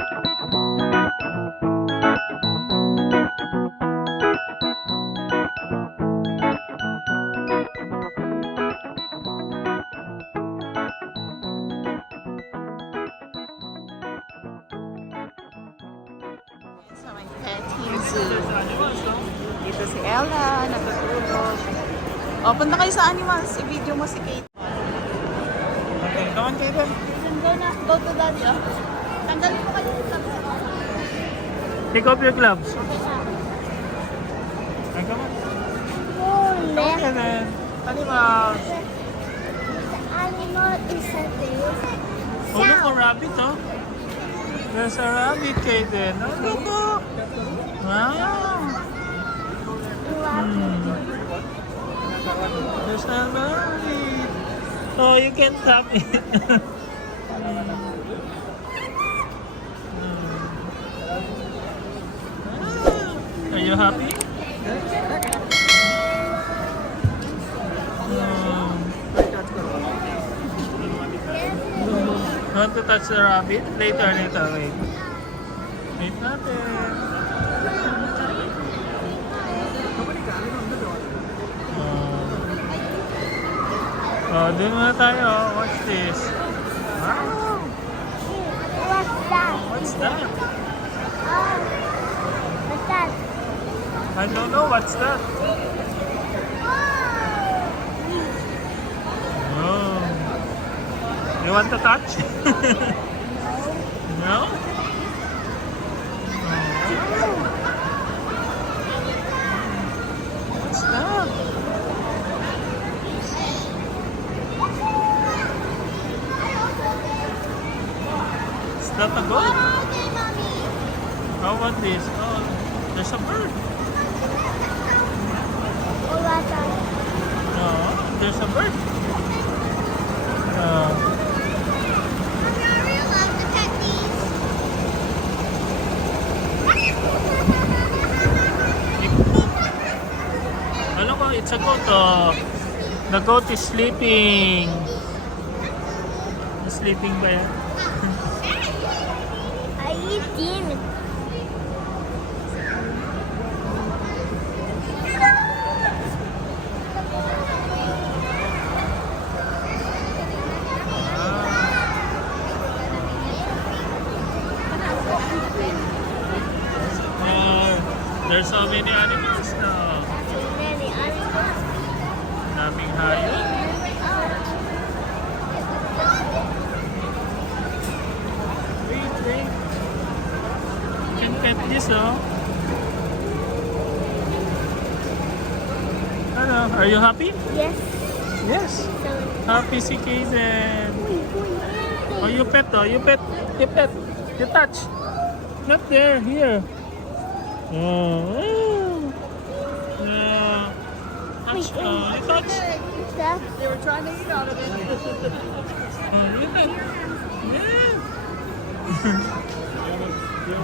Sa may petting zoo. Dito si Ella, natutulog. O, punta kayo sa animals. I-video mo si Kate. Okay, come on, Kate. Go to daddy. Tanggalin mo kayo sa Take off your gloves. Okay, come on. Okay, then. Animals. The animal is a Oh, look, a rabbit, oh. There's a rabbit, Kaden. Oh, look, oh. Wow. There's a rabbit. Oh, you can tap it. Are you happy? Want to touch the rabbit? Later, wait. Wait natin. Doon muna tayo. Watch this. Wow. What's that? What's that? What's that? I don't know. What's that? Oh. You want to touch? No? What's that? Is that a goat? Okay, mommy. How about this? Oh, there's a bird. What's that? No, there's a bird. Alam ko, it's a goat. Oh. The goat is sleeping. Sleeping ba yan? I eating. There's so many animals now. Many animals. Daming hayop. Wait. You can pet this, oh. Ano, are you happy? Yes. Yes. Happy si Kaden. Oh, you pet, oh. You pet. You touch. Not there, here. Oh. Yeah. Touch. You touch. They were trying to eat out of it. You touch. Yeah.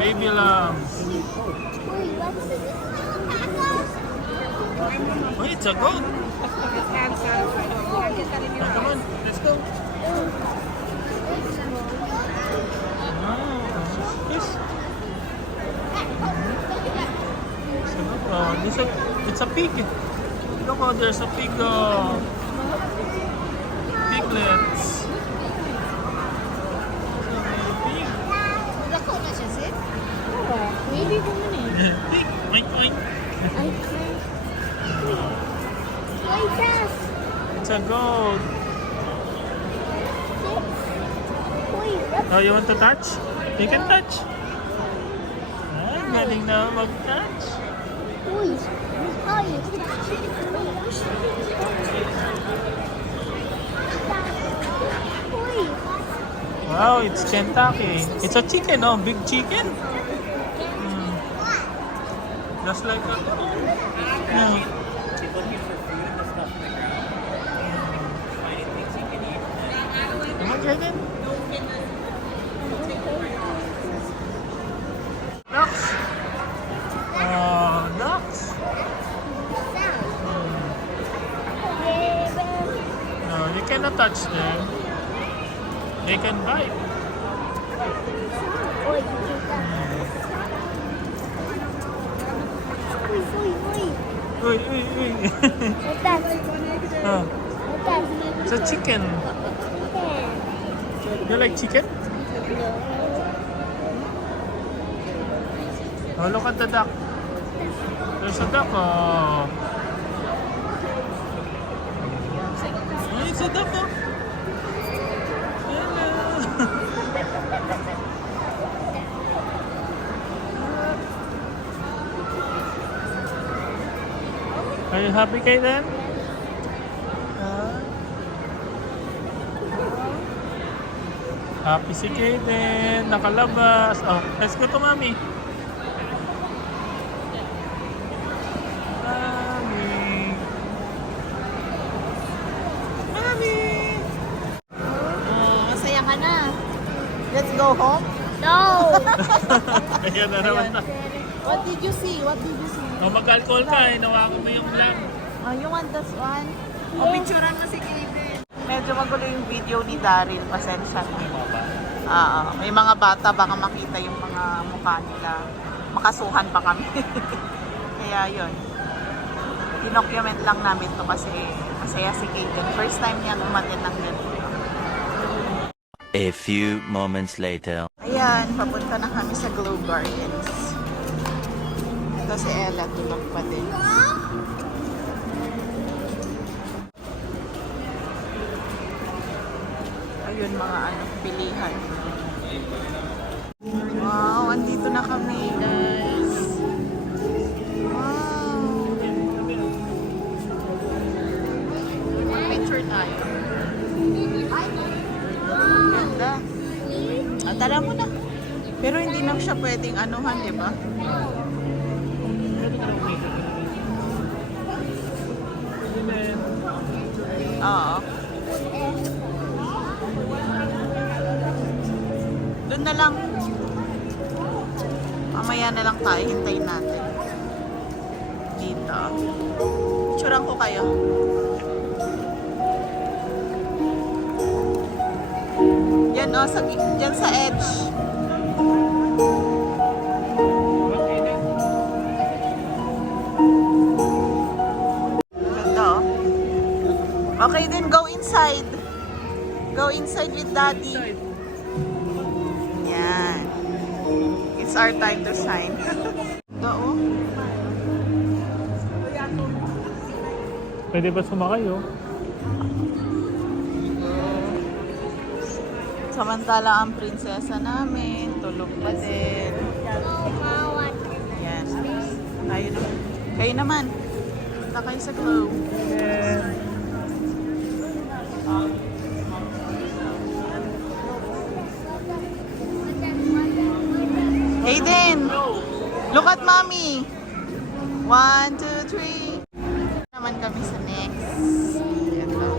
Baby lambs. Oh, it's a goat. Oh, come on, let's go. Yes. It's a pig. Look, oh, there's a pig. Piglets. Maybe woman eh. Pig. Oink, oink. I can't. Like that. It's a goat. Oh, you want to touch? You can touch. Ay, galing na mag-touch. Uy. Ay. Uy. Wow, it's Kentucky. It's a chicken, oh, big chicken. Just like a yeah. Come on, Jaden. Ducks. Ducks. No, you cannot touch them. They can bite. Uy. Uy, uy, uy. What's that? Oh, What's that? it's a chicken. You like chicken? Oh, look at the duck. There's a duck. Oh. Oh, it's a duck. Oh. Are you happy, Kaden? Happy si Kaden. Nakalabas. Oh, let's go to mommy. Mommy. Mommy. Oh, masaya ka na. Let's go home. No! Ayan na naman na. What did you see? What did you see? Oh, mag-alcohol ka eh. Nawakan mo yung lamb. Oh, you want this one? O, picturean mo si Kaden. Medyo magulo yung video ni Daryl. Pasensya na. May mga bata, baka makita yung mga mukha nila. Makasuhan pa kami. Kaya yun. Dinocument lang namin to kasi masaya si Kaden. First time niya umatin ng ganito. A few moments later. Ayan, papunta na kami sa Globe Gardens. Ito si Ella, tulog pa din. Ayun, mga bilihan. Wow, andito na kami, guys. Wow. Mag-picture tayo. Ganda. Tara mo na. Pero hindi na siya pwedeng anuhan, di ba? Oo. Doon na lang. Mamaya na lang tayo. Hintayin natin. Dito. Picturean ko kayo. Yan o, dyan sa edge. Ganda o. Okay then, go inside. Go inside with daddy. Yan. It's our time to shine. Ganda o. Pwede ba sumakay oh? Samantala ang prinsesa namin, tulog pa din. Yan. Tayo naman. Kayo naman. Punta kayo sa Globe. Hayden! Look at mommy! 1, 2, 3. Naman kami sa next. Ganda.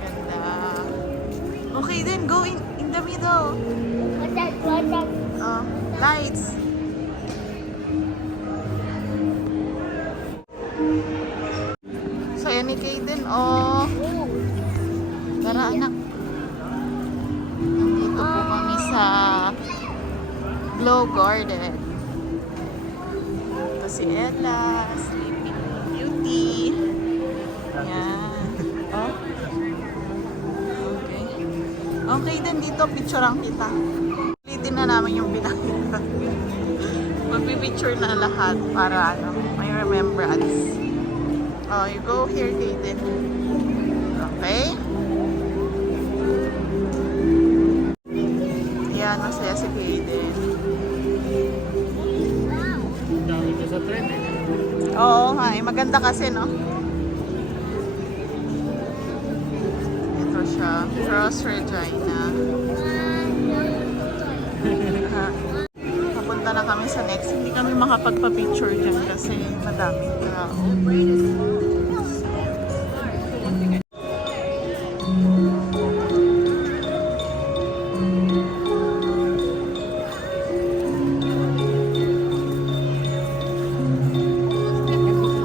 Ganda. Okay then, go in the middle. What's that? What's that? Lights. Saya ni Kaden, oh. Tara anak. Nandito po kami sa Globe Garden. Ito si Ella, Sleeping Beauty. Yan. Oh. Okay. Okay din dito, picturean kita. Ulitin na namin yung pinakita. Magpipicture na lahat para may remembrance. Oh, you go here, Kaden. Okay? Yan, masaya si Kaden. Dami ka sa trend eh. Oo nga, maganda kasi, no? Ito siya, Cross Regina. Papunta na kami sa next. Hindi kami makapagpa-picture dyan kasi madaming tao.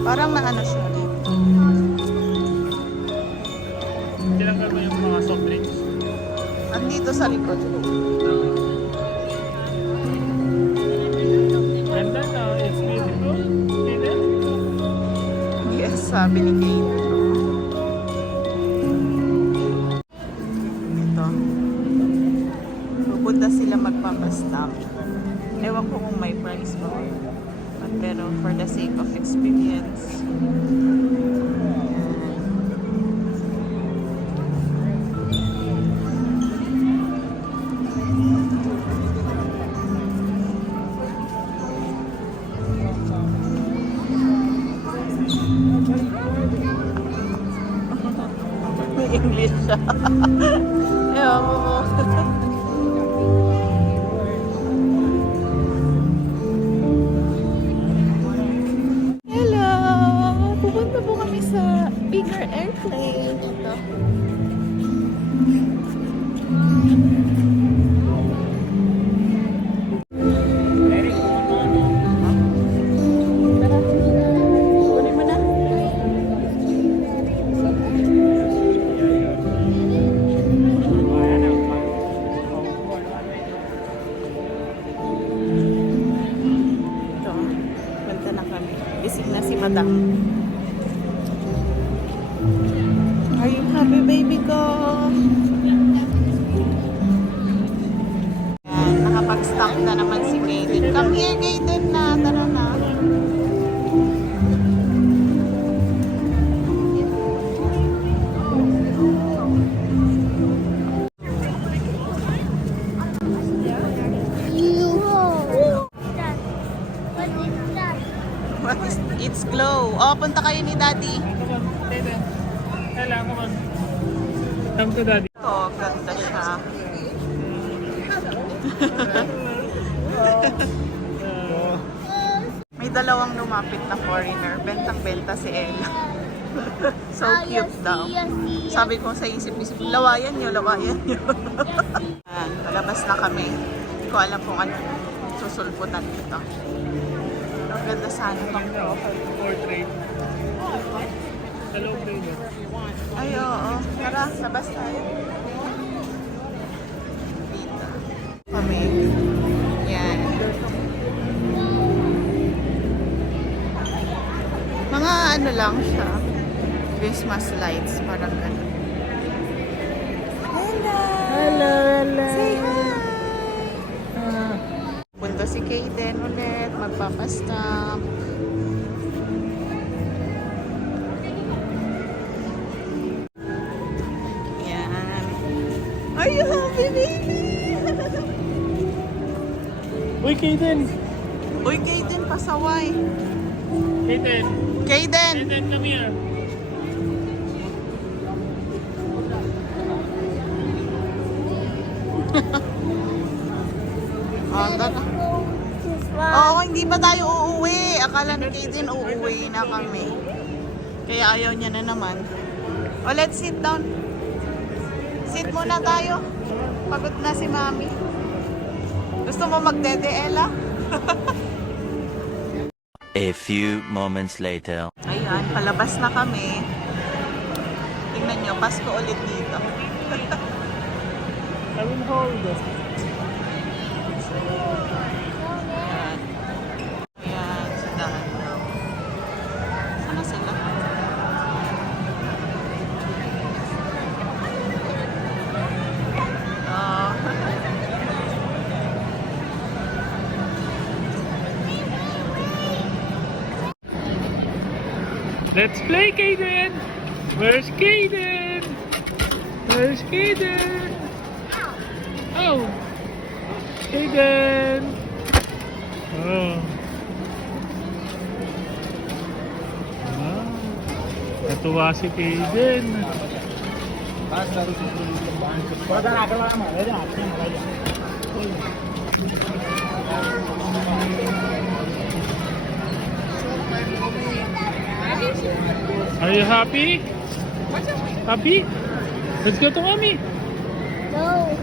Parang naano siya dito. Tinanggal mo yung mga soft drinks. Andito sa likod. Ganda na. It's beautiful. See that? sabi ni Kate. Ito. Pupunta sila magpapastamp. Ewan ko kung may price ba. Pero for the sake of experience. May English siya. Ewan mo. Hello! Pupunta po kami sa bigger airplane. Ito. Tara. Kunin mo na. Ito. Punta na kami. Bisig na si Madam. Are you happy, baby ko? Yan, nakapag-stop na naman si Kaden. Come here, Kaden na. Tara na. What is it's glow? Oh, punta kayo ni Daddy. Come on, Kaden. Ella, come on. Come to daddy. Ito, ganda siya. May dalawang lumapit na foreigner. Bentang-benta si Ella. So cute daw. Sabi ko sa isip-isip, lawayan nyo. Ayan, palabas na kami. Hindi ko alam kung ano susulputan dito. Ang ganda sana itong Portrait. Hello, baby. Ay, oo. Tara, labas tayo. Dito. Kami. Yan. Mga ano lang siya. Christmas lights. Parang gano'n. Hello! Hello, hello. Say hi! Punta si Kaden ulit. Magpapastamp. Are you happy, baby? Uy, Kaden. Uy, Kaden, pasaway. Kaden. Kaden! Kaden, come here. Oh, tara. Oo, hindi pa tayo uuwi. Akala ni Kaden uuwi na kami. Kaya ayaw niya na naman. Oh, let's sit down. Sit muna tayo. Pagod na si Mami. Gusto mo magdede, Ella? A few moments later. Ayan, palabas na kami. Tingnan nyo, Pasko ulit dito. I will hold it. Ayan. Ayan, sadahan daw. Ano sila? Oh. Let's play, Kaden. Where's Kaden? Where's Kaden? Oh, Kaden. Oh. Ah. Natuwa si Kaden. Are you happy? Happy? Let's go to mommy. No.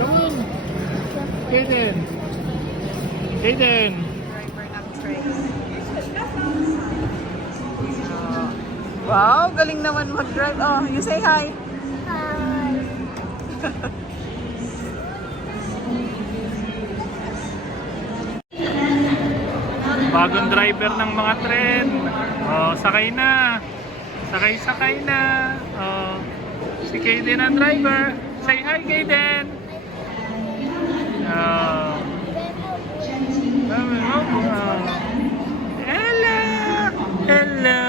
Come on. Kaden. Kaden. Driver ng train. Wow, galing naman mag-drive. Oh, you say hi. Hi. bagong driver ng mga tren. Oh, sakay na. Sakay na. Oh, si Kaden ang driver. Say hi, Kaden. Oh. Hello. Hello.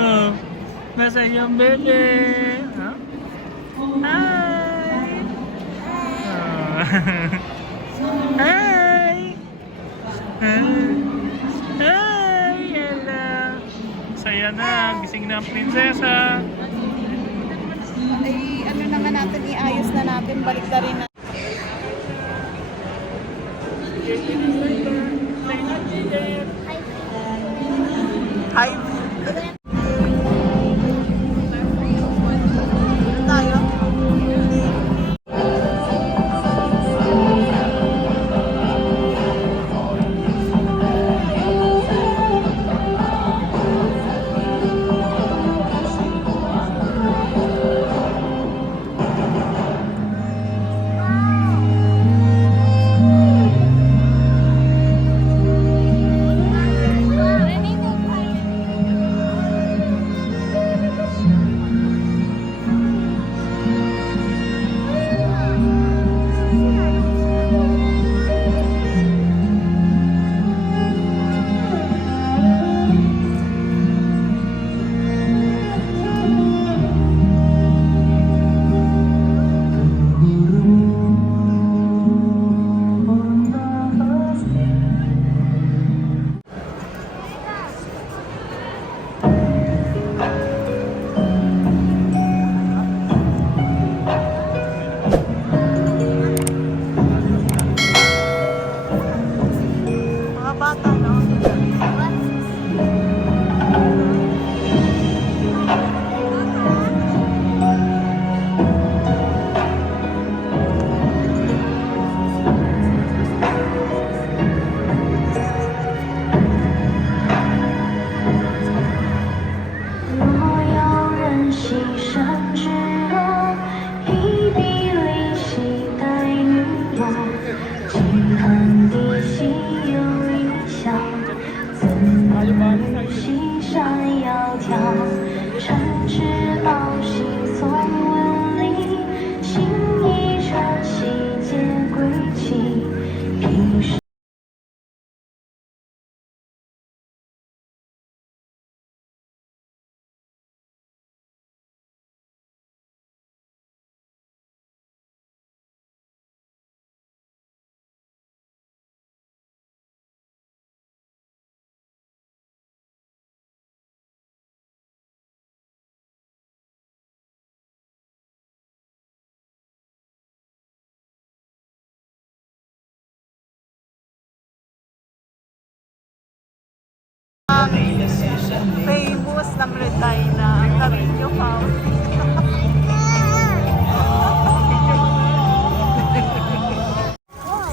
Oh, nasa yung bebe. Huh? Hi. Oh. Hi. Hi, Ella. Saya na, gising na ang prinsesa. Ay, ano naman natin, iayos na natin, balik na rin na. Hi. Tayo. Mga bata, no? Famous ng Regina, ang Carino House.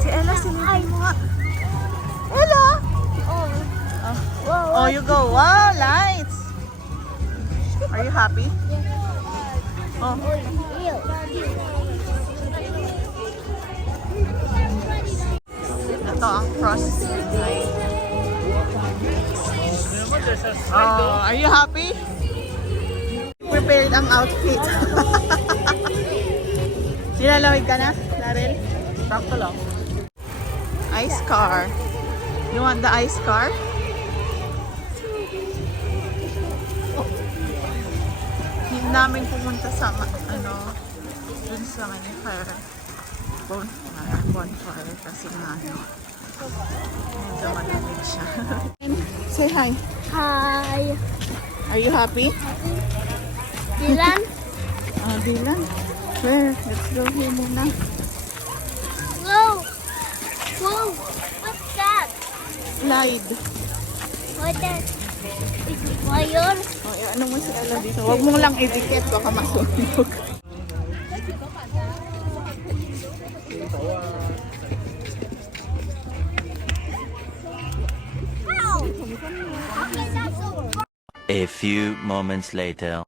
Si Ella, sinipin mo nga. Ella! Oh, you go. Wow, lights! Are you happy? Oh. Ito ang cross line. Oh, are you happy? Prepared ang outfit. Nilalawig ka na, Larel? Sakto lang. Ice car. You want the ice car? Hindi namin pumunta sa dun sa bonfire kasi nga medyo malamig siya. Say hi. Hi. Are you happy? Dylan? Dylan. Where? Let's go here muna. Whoa. Whoa. What's that? Slide. What's that? Is it fire? Ano mo si Ella dito? Huwag mong lang idikit, baka masunog. A few moments later.